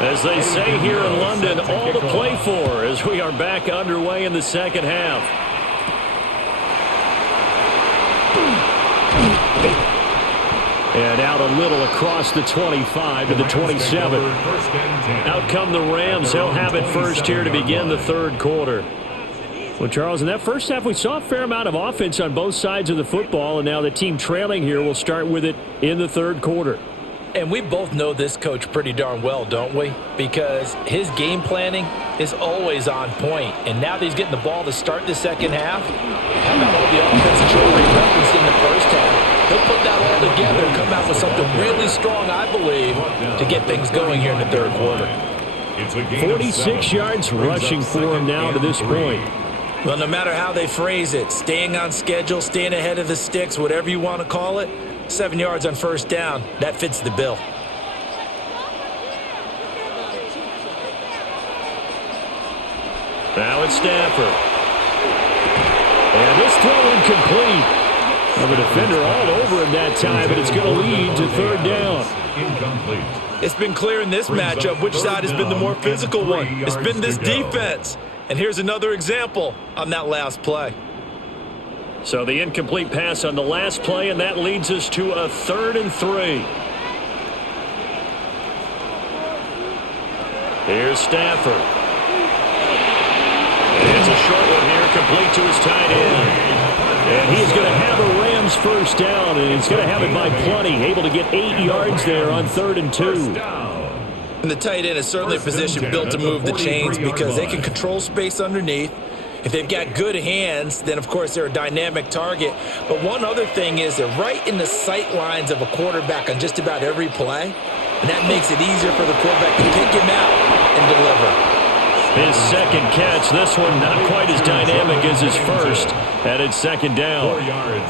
As they say here in London, all to play for as we are back underway in the second half. And out a little across the 25 to the 27. Out come the Rams. They'll have it first here to begin the third quarter. Well, Charles, in that first half, we saw a fair amount of offense on both sides of the football, and now the team trailing here will start with it in the third quarter. And we both know this coach pretty darn well, don't we? Because his game planning is always on point. And now that he's getting the ball to start the second half, how about all the offensive trickery referenced in the first half? He'll put that all together and come out with something really strong, I believe, to get things going here in the third quarter. 46 yards rushing for him now to this point. Well, no matter how they phrase it, staying on schedule, staying ahead of the sticks, whatever you want to call it, 7 yards on first down, that fits the bill. Now it's Stafford. And this throw incomplete. The defender all over him that time, but it's going to lead to third down. Incomplete. It's been clear in this matchup which side has been the more physical one. It's been this defense. And here's another example on that last play. So the incomplete pass on the last play, and that leads us to a 3rd and 3. Here's Stafford. It's a short one here, complete to his tight end. And he's going to have a Rams first down, and he's going to have it by plenty, able to get 8 yards there on 3rd and 2. And the tight end is certainly a position built to move the chains because they can control space underneath. If they've got good hands, then, of course, they're a dynamic target. But one other thing is they're right in the sight lines of a quarterback on just about every play, and that makes it easier for the quarterback to pick him out and deliver. His second catch, this one not quite as dynamic as his first, and it's second down.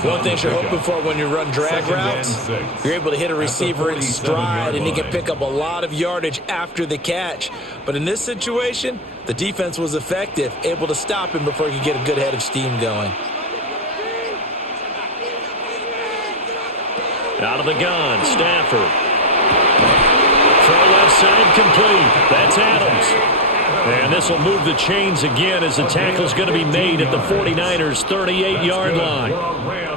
One thing you're hoping for when you run drag routes, you're able to hit a receiver in stride, and he can pick up a lot of yardage after the catch. But in this situation, the defense was effective, able to stop him before he could get a good head of steam going. Out of the gun, Stafford. Throw left side complete. That's Adams. And this will move the chains again as the tackle's going to be made at the 49ers' 38-yard line.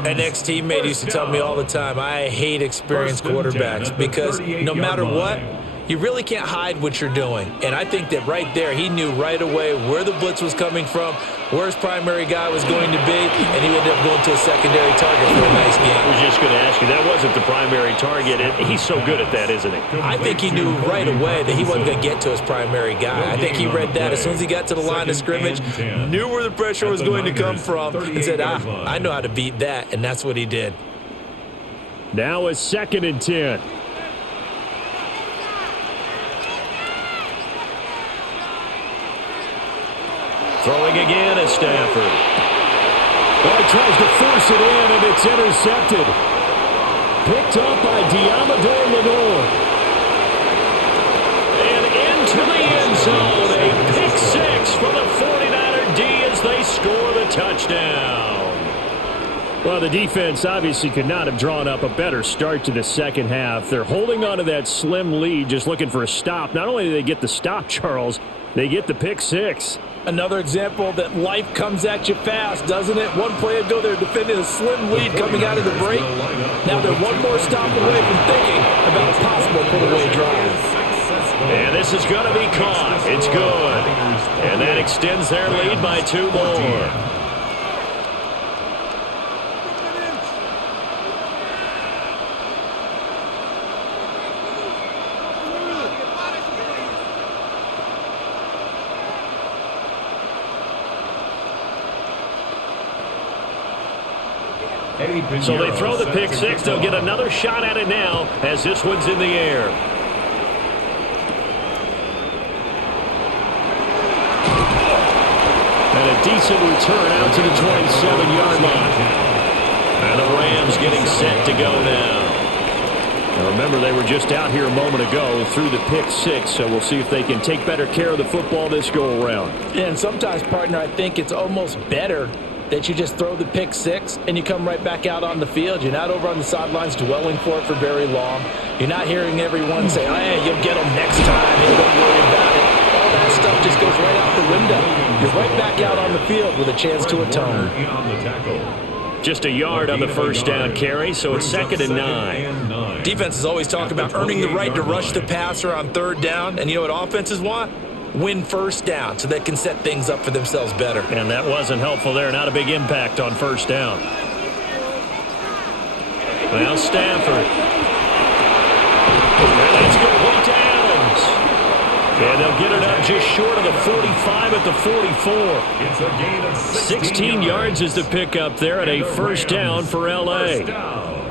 An ex-teammate used to tell me all the time, I hate experienced quarterbacks because no matter what, you really can't hide what you're doing. And I think that right there, he knew right away where the blitz was coming from, where his primary guy was going to be, and he ended up going to a secondary target for a nice game. I was just going to ask you, that wasn't the primary target. He's so good at that, isn't he? I think he knew right away that he wasn't going to get to his primary guy. I think he read that as soon as he got to the line of scrimmage, knew where the pressure was going to come from, and said, I know how to beat that, and that's what he did. Now it's 2nd and 10. Throwing again at Stafford. Oh, he tries to force it in, and it's intercepted. Picked up by Diamador Lenore. And into the end zone. A pick six for the 49er D as they score the touchdown. Well, the defense obviously could not have drawn up a better start to the second half. They're holding on to that slim lead, just looking for a stop. Not only do they get the stop, Charles, they get the pick six. Another example that life comes at you fast, doesn't it? One play ago, they're defending a slim lead coming out of the break. Now they're one more stop away from thinking about a possible put-away drive. And this is going to be caught. It's good. And that extends their lead by 2 more. So they throw the pick six. They'll get another shot at it now as this one's in the air. And a decent return out to the 27-yard line. And the Rams getting set to go now. Now remember, they were just out here a moment ago through the pick six, so we'll see if they can take better care of the football this go-around. Yeah, and sometimes, partner, I think it's almost better that you just throw the pick six and you come right back out on the field. You're not over on the sidelines dwelling for it for very long. You're not hearing everyone say, hey, you'll get them next time. Hey, don't worry field with a chance to atone. Just a yard on the first down carry, so it's 2nd and 9. Defense is always talking about earning the right to rush the passer on 3rd down, and you know what offenses want? Win first down so they can set things up for themselves better. And that wasn't helpful there. Not a big impact on first down. Well, Stafford. And that's complete to Adams. And they'll get it up just short of the 45 at the 44. It's a gain of 16 yards is the pickup there at a first down for L.A.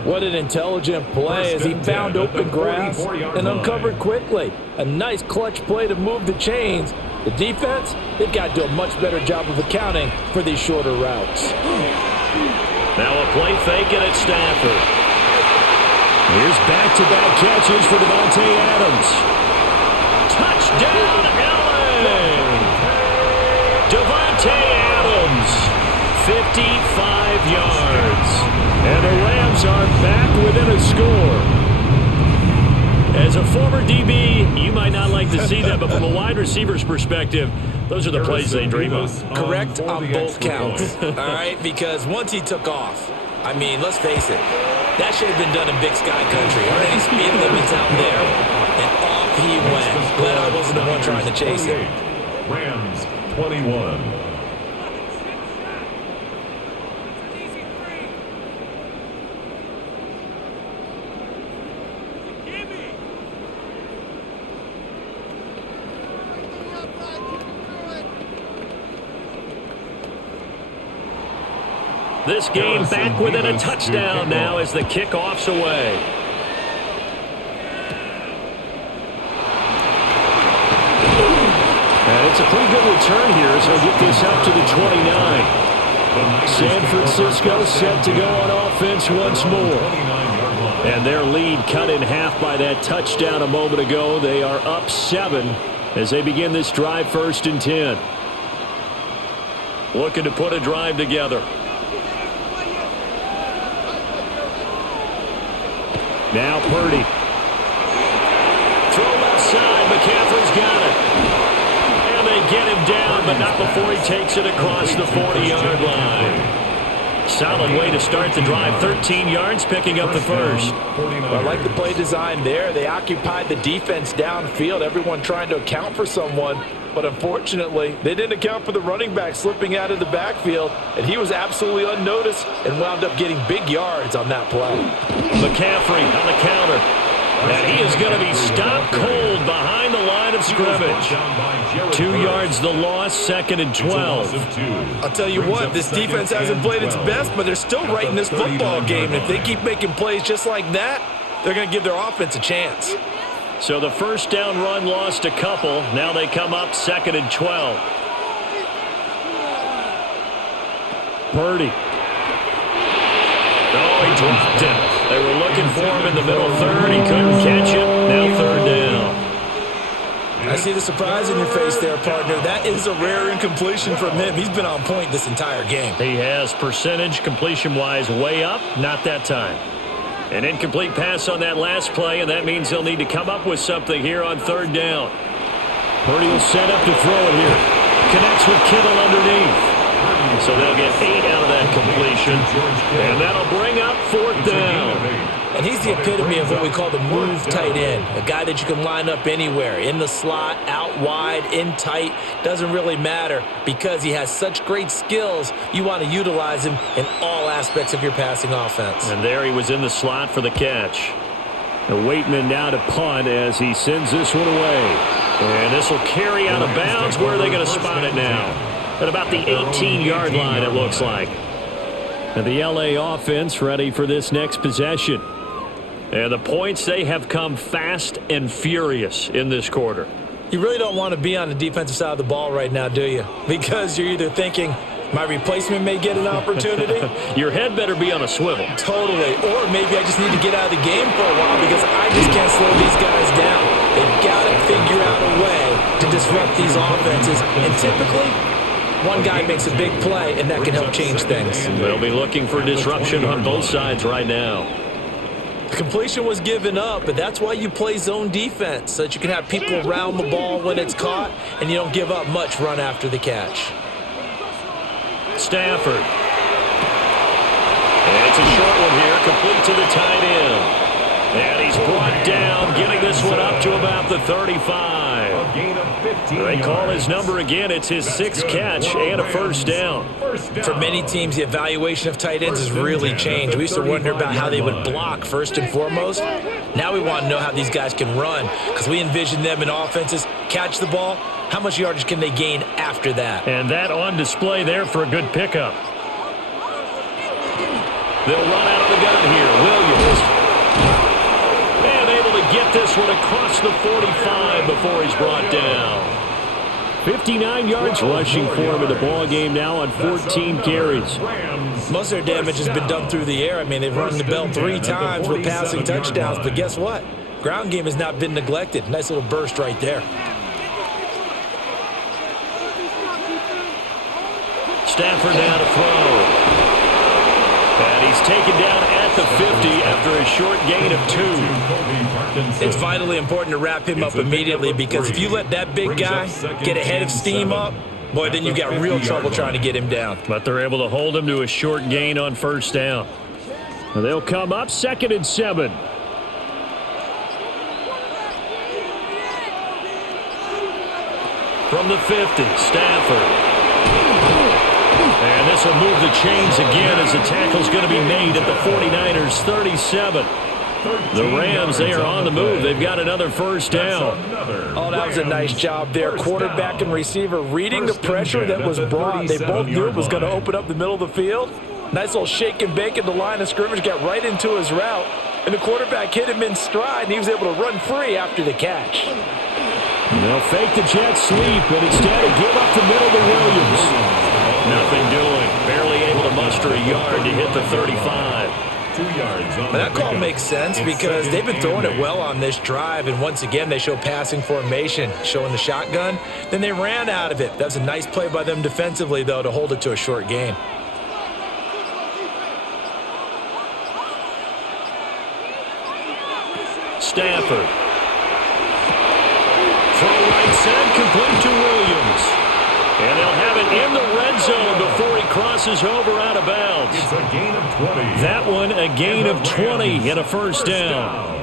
What an intelligent play as he found open grass and uncovered quickly. A nice clutch play to move the chains. The defense, they've got to do a much better job of accounting for these shorter routes. Now a play fake and it's Stafford. Here's back-to-back catches for Davante Adams. Touchdown, L.A. Davante Adams, 55 yards. And the Rams are back within a score. As a former DB, you might not like to see that, but from a wide receiver's perspective, those are the plays they dream of. Correct on both counts, all right? Because once he took off, I mean, let's face it, that should have been done in Big Sky Country. Aren't any speed limits out there? And off he went. Glad I wasn't the one trying to chase him. Rams 21. This game back within a touchdown now as the kickoff's away. And it's a pretty good return here, so we'll get this up to the 29. San Francisco set to go on offense once more. And their lead cut in half by that touchdown a moment ago. They are up 7 as they begin this drive 1st and 10. Looking to put a drive together. Now Purdy. Throw left side. McCaffrey's got it. And they get him down, but not before he takes it across the 40-yard line. Solid way to start the drive. 13 yards, picking up the first. Well, I like the play design there. They occupied the defense downfield, everyone trying to account for someone. But unfortunately, they didn't account for the running back slipping out of the backfield, and he was absolutely unnoticed and wound up getting big yards on that play. McCaffrey on the counter. And he is going to be stopped cold behind the line of scrimmage. 2 yards the loss, 2nd and 12. I'll tell you what, this defense hasn't played its best, but they're still right in this football game. If they keep making plays just like that, they're going to give their offense a chance. So the first down run lost a couple. Now they come up 2nd and 12. Purdy. Oh, he dropped it. They were looking for him in the middle third. He couldn't catch it. Now 3rd down. I see the surprise in your face there, partner. That is a rare incompletion from him. He's been on point this entire game. He has percentage completion-wise way up. Not that time. An incomplete pass on that last play, and that means he'll need to come up with something here on 3rd down. Purdy will set up to throw it here. Connects with Kittle underneath. So they'll get 8 out of that completion, and that'll bring up 4th down. And he's the epitome of what we call the move tight end, a guy that you can line up anywhere, in the slot, out wide, in tight, doesn't really matter because he has such great skills. You want to utilize him in all aspects of your passing offense. And there he was in the slot for the catch. The Waitman now to punt as he sends this one away. And this will carry out of bounds. Where are they going to spot it now? At about the 18-yard line, it looks like. And the L.A. offense ready for this next possession. And the points, they have come fast and furious in this quarter. You really don't want to be on the defensive side of the ball right now, do you? Because you're either thinking, my replacement may get an opportunity. Your head better be on a swivel. Totally. Or maybe I just need to get out of the game for a while because I just can't slow these guys down. They've got to figure out a way to disrupt these offenses. And typically, one guy makes a big play, and that can help change things. They'll be looking for disruption on both sides right now. The completion was given up, but that's why you play zone defense, so that you can have people around the ball when it's caught, and you don't give up much run after the catch. Stafford. And it's a short one here, complete to the tight end. And he's brought down, getting this one up to about the 35. They call his number again. It's his 6th catch and a first down. For many teams, the evaluation of tight ends has really changed. We used to wonder about how they would block first and foremost. Now we want to know how these guys can run, because we envision them in offenses catch the ball. How much yardage can they gain after that? And that on display there for a good pickup. They'll run out of the gun here. Williams. And able to get this one across the 45 before he's brought down. 59 yards rushing for him in the ball game now on 14 carries. Most of their damage has been done through the air. I mean, they've rung the bell 3 times with passing touchdowns, but guess what? Ground game has not been neglected. Nice little burst right there. Stafford now to throw. And he's taken down at the 50 after a short gain of 2. It's vitally important to wrap him up immediately, because if you let that big guy get ahead of steam up, boy, then you've got real trouble trying to get him down. But they're able to hold him to a short gain on first down. And they'll come up 2nd and 7. From the 50, Stafford. And this will move the chains again as the tackle's going to be made at the 49ers 37. The Rams, they are on the move. They've got another first down. Oh, that was a nice job there. Quarterback and receiver reading the pressure that was brought. They both knew it was going to open up the middle of the field. Nice little shake and bake at the line of scrimmage, got right into his route. And the quarterback hit him in stride, and he was able to run free after the catch. They'll fake the jet sweep, and instead give up the middle to Williams. Nothing doing. Barely able to muster a yard to hit the 35. 2 yards on that call makes sense, because they've been throwing it well on this drive, and once again they show passing formation, showing the shotgun. Then they ran out of it. That was a nice play by them defensively, though, to hold it to a short gain. Stafford. Throw right side, complete to Williams. And they'll have it in the red zone before he crosses over out of bounds. It's a gain of 20. That one a gain of 20 and a first down.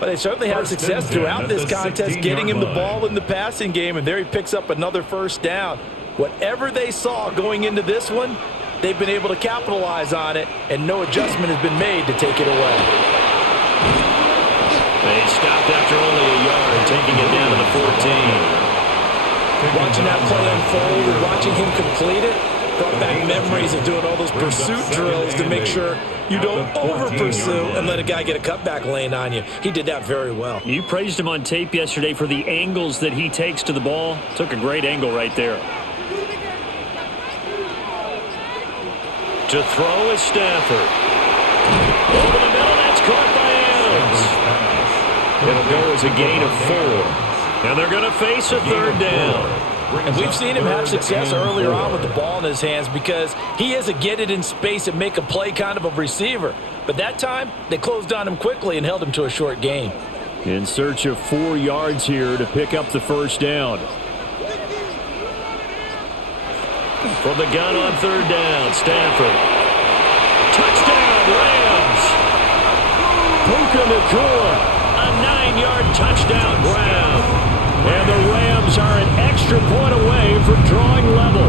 But they certainly had success throughout this contest getting him the ball in the passing game, and there he picks up another first down. Whatever they saw going into this one, they've been able to capitalize on it, and no adjustment has been made to take it away. They stopped after only a yard, taking it down to the 14. Watching that play unfold and watching him complete it brought back memories of doing all those pursuit drills to make sure you don't over-pursue and let a guy get a cutback lane on you. He did that very well. You praised him on tape yesterday for the angles that he takes to the ball. Took a great angle right there. To throw is Stafford. Over the middle, that's caught by Adams. It'll go as a gain of 4. And they're going to face a third down. And we've seen him have success earlier on with the ball in his hands, because he is a get it in space and make a play kind of a receiver. But that time, they closed on him quickly and held him to a short gain. In search of 4 yards here to pick up the first down. From the gun on third down, Stafford. Touchdown, Rams! Puka Nacua, a 9-yard touchdown grab. And the Rams are an extra point away from drawing level.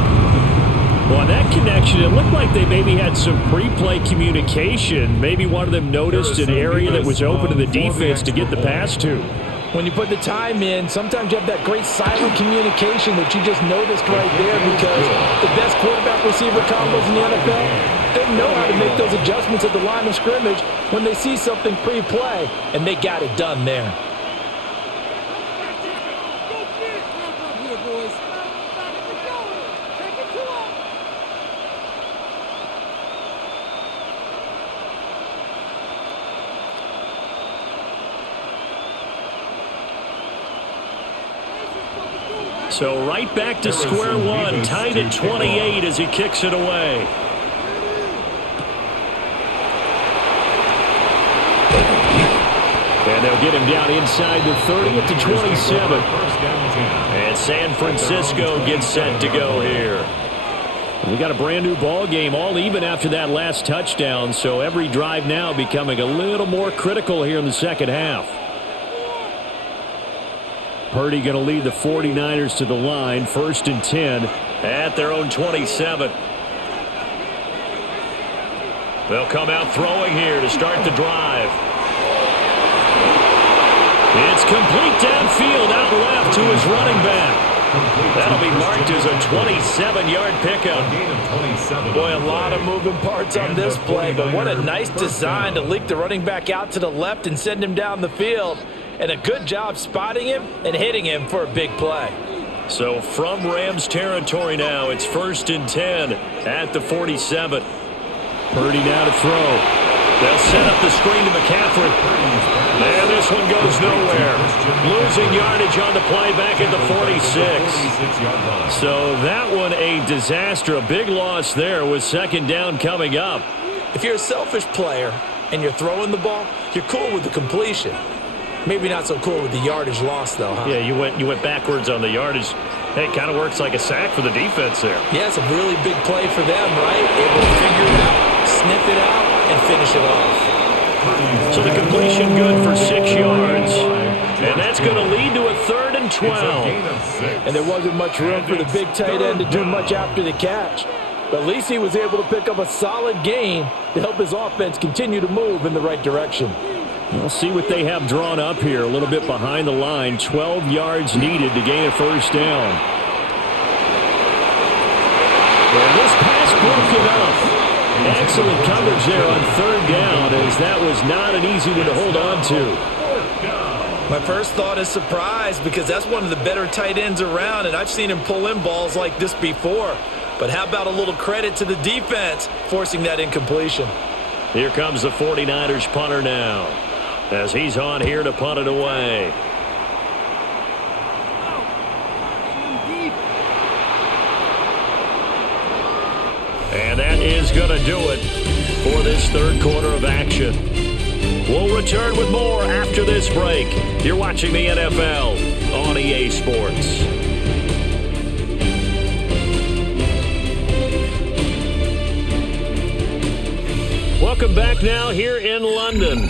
Well, on that connection, it looked like they maybe had some pre-play communication. Maybe one of them noticed an area that was open to the defense to get the pass to. When you put the time in, sometimes you have that great silent communication that you just noticed right there, because the best quarterback-receiver combos in the NFL, they know how to make those adjustments at the line of scrimmage when they see something pre-play, and they got it done there. So right back to square one, tied at 28 as he kicks it away. And they'll get him down inside the 30 at the 27. And San Francisco gets set to go here. We got a brand new ball game, all even after that last touchdown, so every drive now becoming a little more critical here in the second half. Purdy going to lead the 49ers to the line, 1st and 10 at their own 27. They'll come out throwing here to start the drive. It's complete downfield, out left to his running back. That'll be marked as a 27-yard pickup. Boy, a lot of moving parts on this play, but what a nice design to leak the running back out to the left and send him down the field. And a good job spotting him and hitting him for a big play. So from Rams territory now, it's 1st and 10 at the 47. Purdy now to throw. They'll set up the screen to McCaffrey. And this one goes nowhere. Losing yardage on the play back at the 46. So that one a disaster. A big loss there with 2nd down coming up. If you're a selfish player and you're throwing the ball, you're cool with the completion. Maybe not so cool with the yardage loss, though, huh? Yeah, you went backwards on the yardage. Hey, it kind of works like a sack for the defense there. Yeah, it's a really big play for them, right? Able to figure it out, sniff it out, and finish it off. So the completion good for 6 yards. And that's going to lead to a 3rd and 12. And there wasn't much room for the big tight end to do much after the catch. But at least he was able to pick up a solid gain to help his offense continue to move in the right direction. We'll see what they have drawn up here. A little bit behind the line. 12 yards needed to gain a 1st down. And this pass broken up. Excellent coverage there on 3rd down, as that was not an easy one to hold on to. My first thought is surprise, because that's one of the better tight ends around, and I've seen him pull in balls like this before. But how about a little credit to the defense forcing that incompletion? Here comes the 49ers punter now, as he's on here to punt it away. And that is going to do it for this 3rd quarter of action. We'll return with more after this break. You're watching the NFL on EA Sports. Welcome back now here in London.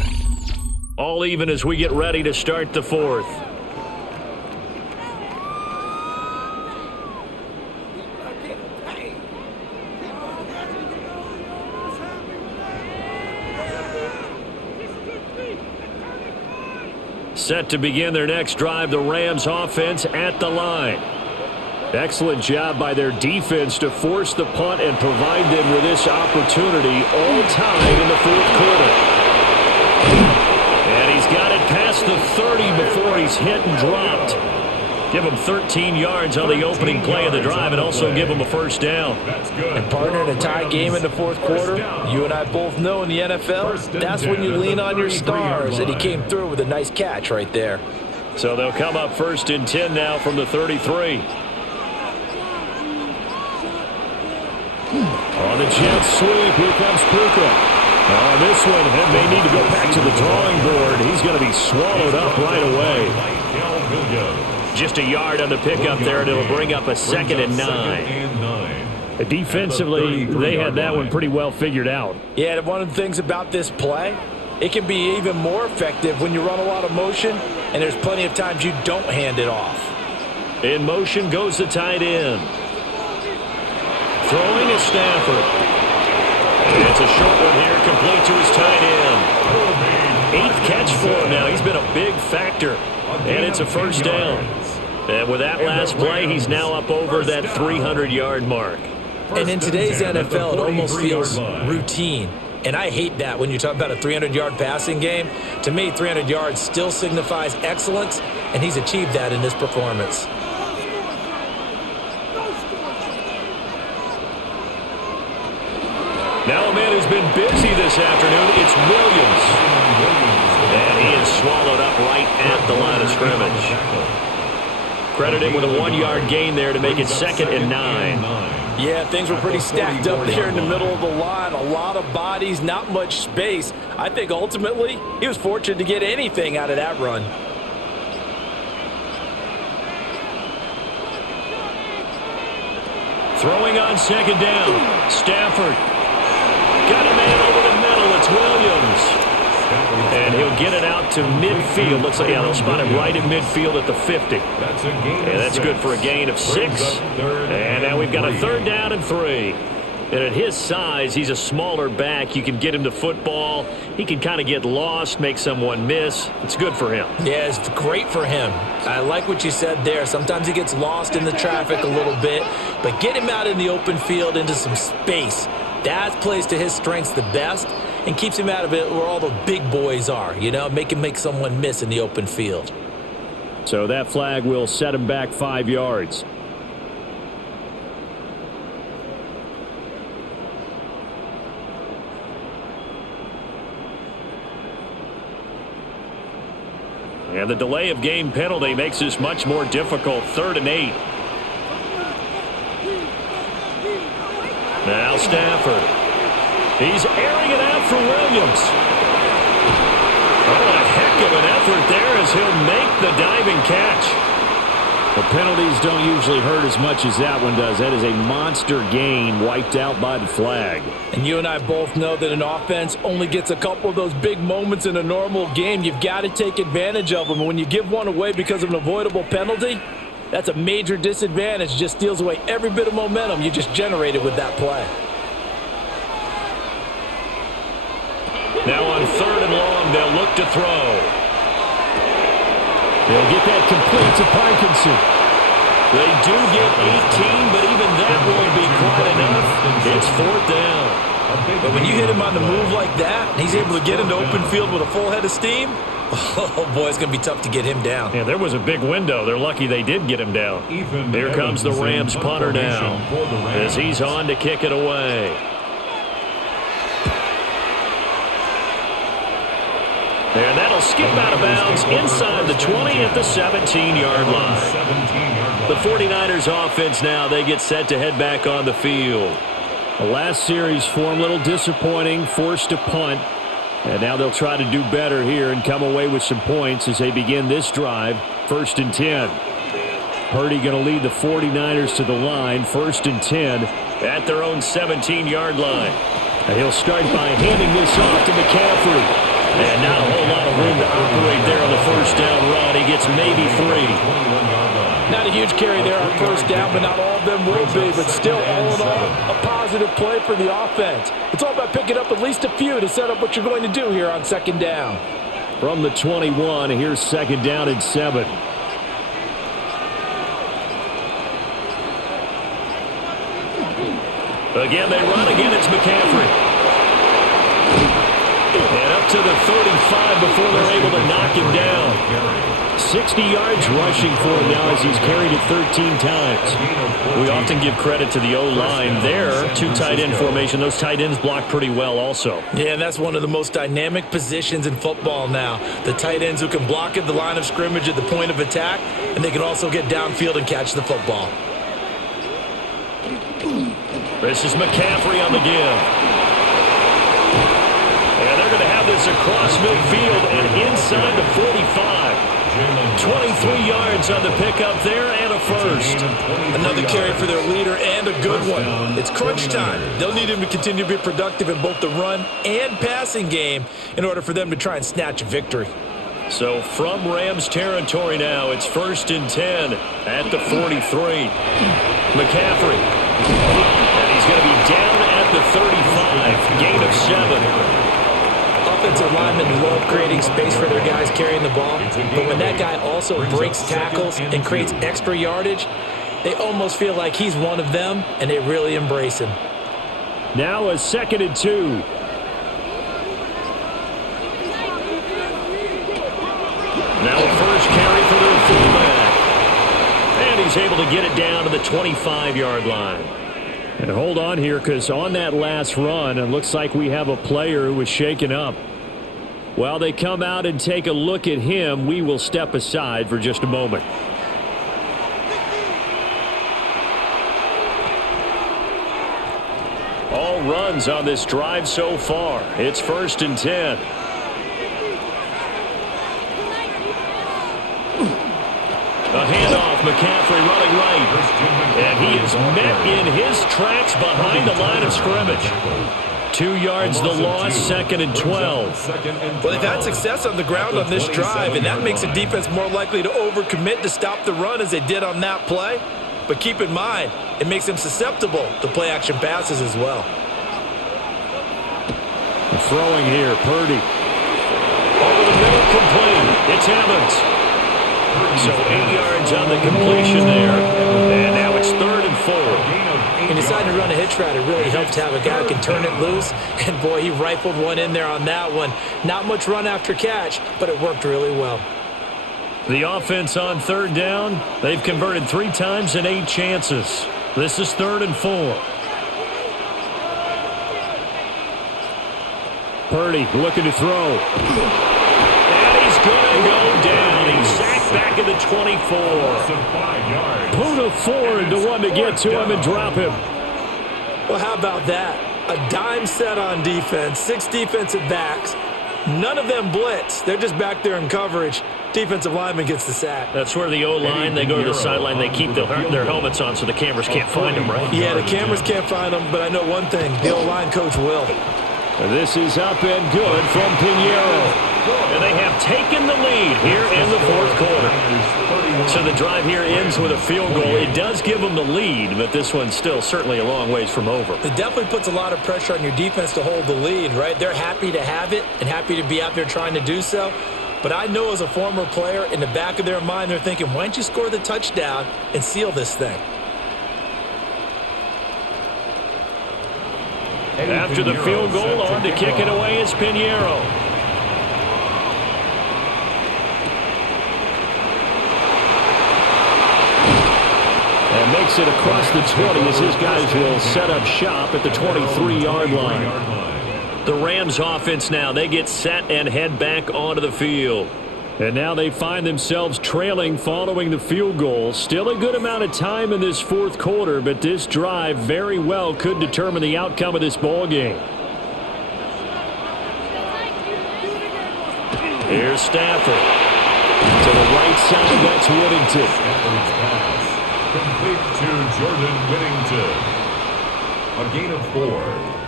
All even as we get ready to start the 4th. Set to begin their next drive, the Rams offense at the line. Excellent job by their defense to force the punt and provide them with this opportunity, all tied in the 4th quarter. And he's got it past the 30 before he's hit and dropped. Give him 13 yards on the opening play of the drive and also give him a 1st down. And partner, in a tie game in the 4th quarter, you and I both know in the NFL, that's when you lean on your stars, and he came through with a nice catch right there. So they'll come up 1st and 10 now from the 33. On the jet sweep, here comes Puka. On this one, he may need to go back to the drawing board. He's going to be swallowed up right away. Just a yard on the pickup there, and it'll bring up a 2nd and 9. Defensively, they had that one pretty well figured out. Yeah, one of the things about this play, it can be even more effective when you run a lot of motion, and there's plenty of times you don't hand it off. In motion goes the tight end. Throwing is Stafford. It's a short one here, complete to his tight end. 8th catch for him now. He's been a big factor, and it's a 1st down. And with that last play, he's now up over that 300-yard mark. And in today's NFL, it almost feels routine. And I hate that when you talk about a 300-yard passing game. To me, 300 yards still signifies excellence, and he's achieved that in this performance. Now a man who's been busy this afternoon, it's Williams. And he is swallowed up right at the line of scrimmage. Credit him with a 1-yard gain there to make it 2nd and 9. Yeah, things were pretty stacked up there in the middle of the line. A lot of bodies, not much space. I think ultimately he was fortunate to get anything out of that run. Throwing on second down. Stafford. Got a man over the middle. It's Williams. And he'll get it out to midfield. Looks like, yeah, they'll spot him right in midfield at the 50. And that's good for a gain of 6. And now we've got a 3rd down and 3. And at his size, he's a smaller back. You can get him to football. He can kind of get lost, make someone miss. It's good for him. Yeah, it's great for him. I like what you said there. Sometimes he gets lost in the traffic a little bit. But get him out in the open field into some space. That plays to his strengths the best and keeps him out of it where all the big boys are. You know, make him make someone miss in the open field. So that flag will set him back 5 yards. And the delay of game penalty makes this much more difficult. 3rd and 8. Now Stafford. He's airing it out for Williams. Oh, a heck of an effort there as he'll make the diving catch. The penalties don't usually hurt as much as that one does. That is a monster gain wiped out by the flag. And you and I both know that an offense only gets a couple of those big moments in a normal game. You've got to take advantage of them. And when you give one away because of an avoidable penalty, that's a major disadvantage. Just steals away every bit of momentum you just generated with that play. Now on 3rd and long, they'll look to throw. They'll get that complete to Parkinson. They do get 18, but even that won't be quite enough. It's 4th down. But when you hit him on the move like that, and he's able to get into open field with a full head of steam, oh, boy, it's going to be tough to get him down. Yeah, there was a big window. They're lucky they did get him down. Here comes the Rams punter now as he's on to kick it away. And that'll skip out of bounds inside the 20 at the 17-yard line. The 49ers offense now, they get set to head back on the field. The last series for them, a little disappointing, forced to punt. And now they'll try to do better here and come away with some points as they begin this drive, 1st and 10. Purdy going to lead the 49ers to the line, 1st and 10 at their own 17-yard line. And he'll start by handing this off to McCaffrey. And not a whole lot of room to operate there on the 1st down run. He gets maybe 3. Not a huge carry there on 1st down, but not all of them will be. But still, all in all, a positive play for the offense. It's all about picking up at least a few to set up what you're going to do here on 2nd down. From the 21, here's 2nd down and 7. Again, they run. Again, it's McCaffrey. And up to the 35 before they're able to knock him down. 60 yards rushing for him now as he's carried it 13 times. We often give credit to the O-line there. 2 tight end formation. Those tight ends block pretty well also. Yeah, and that's one of the most dynamic positions in football now. The tight ends who can block at the line of scrimmage at the point of attack, and they can also get downfield and catch the football. This is McCaffrey on the give. And they're going to have this across midfield and inside the 45. 23 yards on the pickup there and a 1st. Another carry for their leader and a good one. It's crunch time. They'll need him to continue to be productive in both the run and passing game in order for them to try and snatch a victory. So from Rams territory now, it's 1st and 10 at the 43. McCaffrey. And he's going to be down at the 35. Gain of 7. Offensive linemen love creating space for their guys carrying the ball, but when that guy also breaks tackles and creates extra yardage, they almost feel like he's one of them, and they really embrace him. Now a 2nd and 2. Now a first carry for their fullback. And he's able to get it down to the 25-yard line. And hold on here, because on that last run, it looks like we have a player who was shaken up. While they come out and take a look at him, we will step aside for just a moment. All runs on this drive so far. It's 1st and 10. A handoff, McCaffrey. McCaffrey running right. And he is met in his tracks behind the line of scrimmage. 2 yards the loss, 2nd and 12. Well, they've had success on the ground on this drive, and that makes the defense more likely to overcommit to stop the run as they did on that play. But keep in mind, it makes them susceptible to play-action passes as well. Throwing here, Purdy. Over the middle, complete. It's Evans. So 8 yards on the completion there. And now it's 3rd and 4. And deciding to run a hitch route, it really helps to have a guy who can turn it loose. And, boy, he rifled one in there on that one. Not much run after catch, but it worked really well. The offense on 3rd down. They've converted 3 times in 8 chances. This is 3rd and 4. Purdy looking to throw. And he's going to go down. He's sacked back at the 24. Puda Ford, the one to get to him and drop him. Well, how about that? A dime set on defense, 6 defensive backs. None of them blitz. They're just back there in coverage. Defensive lineman gets the sack. That's where the O-line, they go to the sideline, they keep their helmets on so the cameras can't find them, right? Yeah, the cameras can't find them, but I know one thing. The O-line coach will. This is up and good from Pinheiro. And they have taken the lead here in the 4th quarter. So the drive here ends with a field goal. It does give them the lead, but this one's still certainly a long ways from over. It definitely puts a lot of pressure on your defense to hold the lead, right? They're happy to have it and happy to be out there trying to do so. But I know as a former player, in the back of their mind, they're thinking, why don't you score the touchdown and seal this thing? After the field goal, on to kick it away is Pinheiro. And makes it across the 20 as his guys will set up shop at the 23-yard line. The Rams offense now, they get set and head back onto the field. And now they find themselves trailing following the field goal. Still a good amount of time in this 4th quarter, but this drive very well could determine the outcome of this ball game. Here's Stafford. To the right side, that's Whittington. Complete to Jordan Whittington. A gain of 4.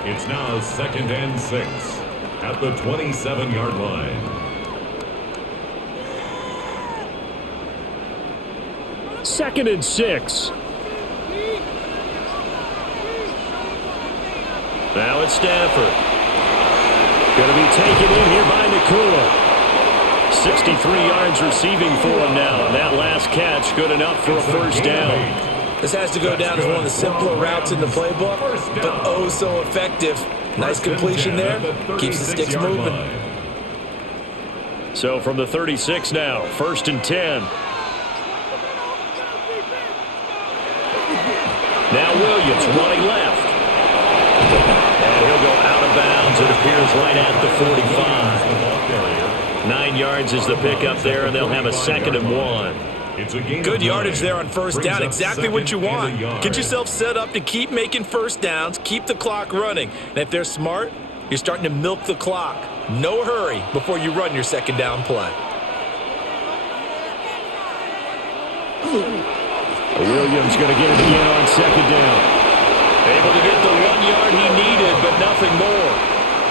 It's now 2nd and 6 at the 27-yard line. 2nd and 6. Now it's Stafford. Going to be taken in here by Nakua. 63 yards receiving for him now. And that last catch good enough for a 1st down. This has to go down as one of the simpler routes in the playbook, but oh so effective. Nice completion there. Keeps the sticks moving. So from the 36 now, 1st and 10. Now Williams running left. And he'll go out of bounds. It appears right at the 45. 9 yards is the pickup there, and they'll have a 2nd and 1. Good yardage there on 1st down. Exactly what you want. Get yourself set up to keep making 1st downs. Keep the clock running. And if they're smart, you're starting to milk the clock. No hurry before you run your 2nd down play. Williams going to get it again on 2nd down. Able to get the 1 yard he needed, but nothing more.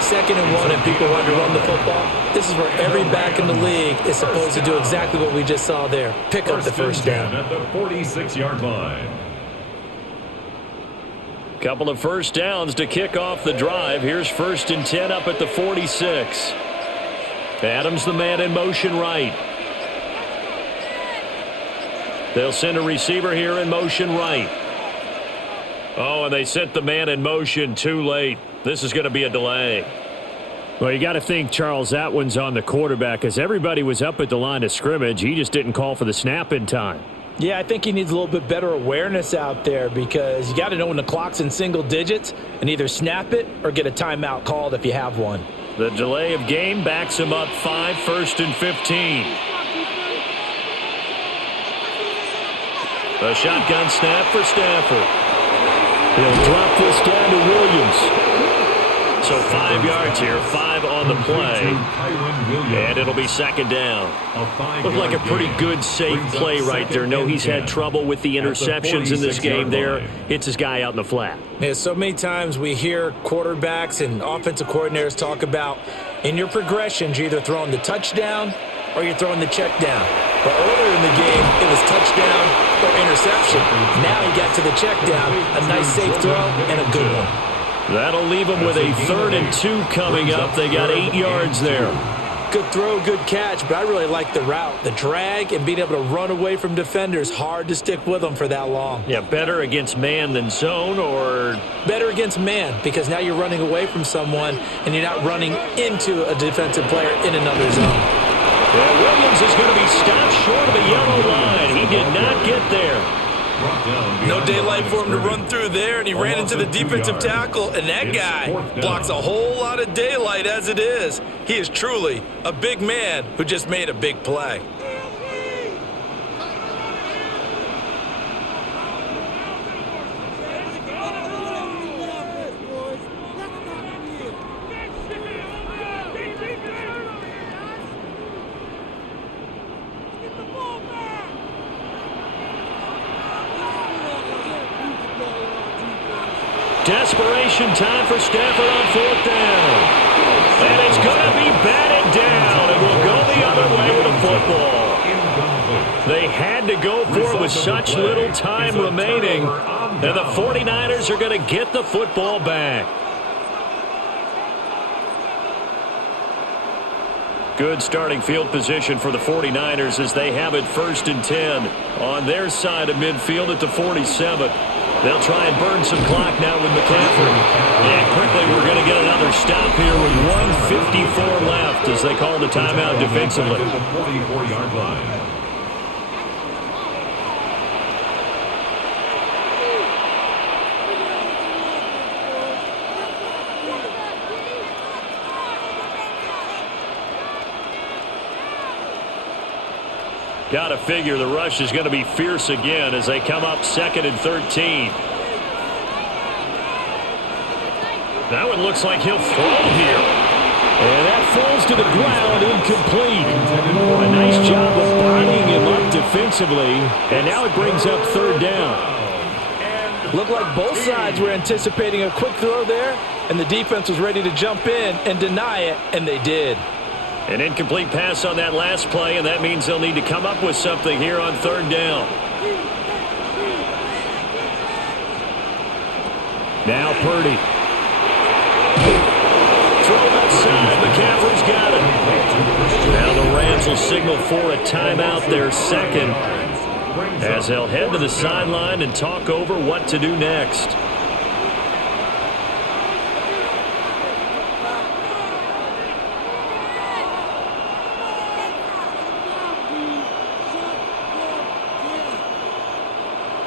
2nd and 1, and people want to run the football. This is where every back in the league is supposed to do exactly what we just saw there. Pick up the 1st down. At the 46-yard line. Couple of 1st downs to kick off the drive. Here's 1st and 10 up at the 46. Adams the man in motion right. They'll send a receiver here in motion right. Oh, and they sent the man in motion too late. This is going to be a delay. Well, you got to think, Charles, that one's on the quarterback as everybody was up at the line of scrimmage. He just didn't call for the snap in time. Yeah, I think he needs a little bit better awareness out there because you got to know when the clock's in single digits and either snap it or get a timeout called if you have one. The delay of game backs him up 5, 1st and 15. A shotgun snap for Stafford. He'll drop this down to Williams. So 5 yards here, 5 on the play. And it'll be second down. Looked like a pretty good, safe play right there. No, he's had trouble with the interceptions in this game there. Hits his guy out in the flat. Yeah, so many times we hear quarterbacks and offensive coordinators talk about in your progressions, you're either throwing the touchdown or you're throwing the check down. But earlier in the game, it was touchdown or interception. Now he got to the check down, a nice safe throw and a good one. That'll leave him with a 3rd and 2 coming up. They got 8 yards there. Good throw, good catch, but I really like the route. The drag and being able to run away from defenders, hard to stick with them for that long. Yeah, better against man than zone, or? Better against man, because now you're running away from someone and you're not running into a defensive player in another zone. Yeah, Williams is going to be stopped short of the yellow line. He did not get there. No daylight for him to run through there, and he ran into the defensive tackle, and that guy blocks a whole lot of daylight as it is. He is truly a big man who just made a big play. Desperation time for Stafford on 4th down. And it's going to be batted down. It will go the other way with the football. They had to go for it with such little time remaining. And the 49ers are going to get the football back. Good starting field position for the 49ers as they have it 1st and 10 on their side of midfield at the 47. They'll try and burn some clock now with McCaffrey. And quickly we're going to get another stop here with 1:54 left as they call the timeout defensively. The 44-yard line. Got to figure the rush is going to be fierce again as they come up 2nd and 13. Now it looks like he'll throw here. And that falls to the ground, incomplete. A nice job of bodying him up defensively. And now it brings up 3rd down. Looked like both sides were anticipating a quick throw there, and the defense was ready to jump in and deny it, and they did. An incomplete pass on that last play, and that means they'll need to come up with something here on 3rd down. Now Purdy. Throw outside. McCaffrey's got it. Now the Rams will signal for a timeout, their 2nd, as they'll head to the sideline and talk over what to do next.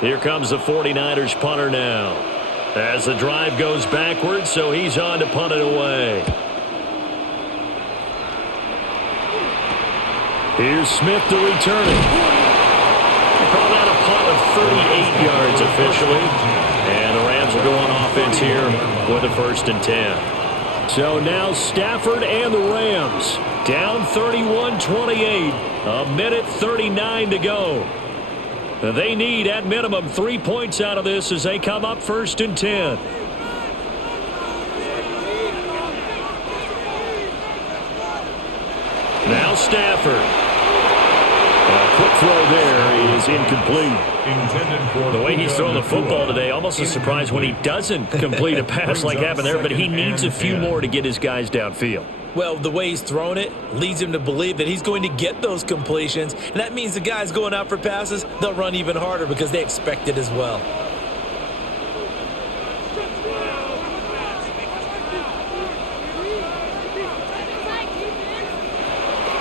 Here comes the 49ers punter now. As the drive goes backwards, so he's on to punt it away. Here's Smith to return it. Call that a punt of 38 yards officially. And the Rams will go on offense here with a 1st and 10. So now Stafford and the Rams down 31-28. A minute 39 to go. They need, at minimum, 3 points out of this as they come up 1st and 10. Now Stafford. A quick throw there is incomplete. The way he's throwing the football today, almost a surprise when he doesn't complete a pass like happened there, but he needs a few more to get his guys downfield. Well, the way he's thrown it leads him to believe that he's going to get those completions, and that means the guys going out for passes, they'll run even harder because they expect it as well.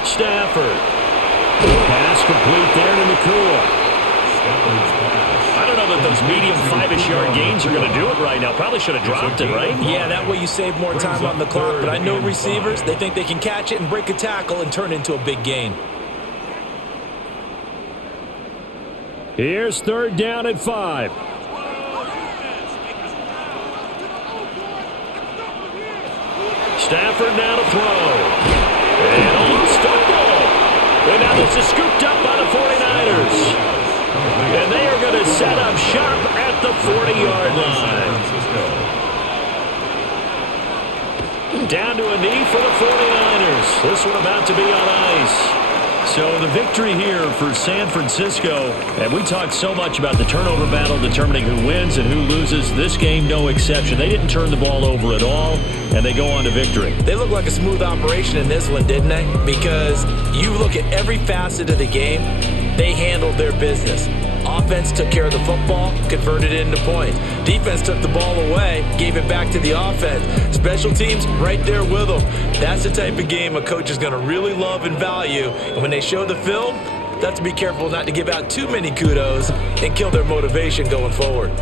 Stafford. Pass complete there to McCool. I don't know that those medium 5-ish yard gains are going to do it right now. Probably should have dropped it, right? Yeah, that way you save more time on the clock. But I know receivers, they think they can catch it and break a tackle and turn it into a big gain. Here's 3rd down at 5. Stafford now to throw. And a loose football. And now this is scooped up by the 49ers. And they are going to set up shop at the 40-yard line. Down to a knee for the 49ers. This one about to be on ice. So the victory here for San Francisco. And we talked so much about the turnover battle determining who wins and who loses. This game, no exception. They didn't turn the ball over at all, and they go on to victory. They look like a smooth operation in this one, didn't they? Because you look at every facet of the game, they handled their business. Offense took care of the football, converted it into points. Defense took the ball away, gave it back to the offense. Special teams right there with them. That's the type of game a coach is going to really love and value. And when they show the film, they have to be careful not to give out too many kudos and kill their motivation going forward.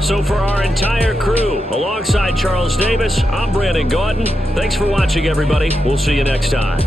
So for our entire crew, alongside Charles Davis, I'm Brandon Gaudin. Thanks for watching, everybody. We'll see you next time.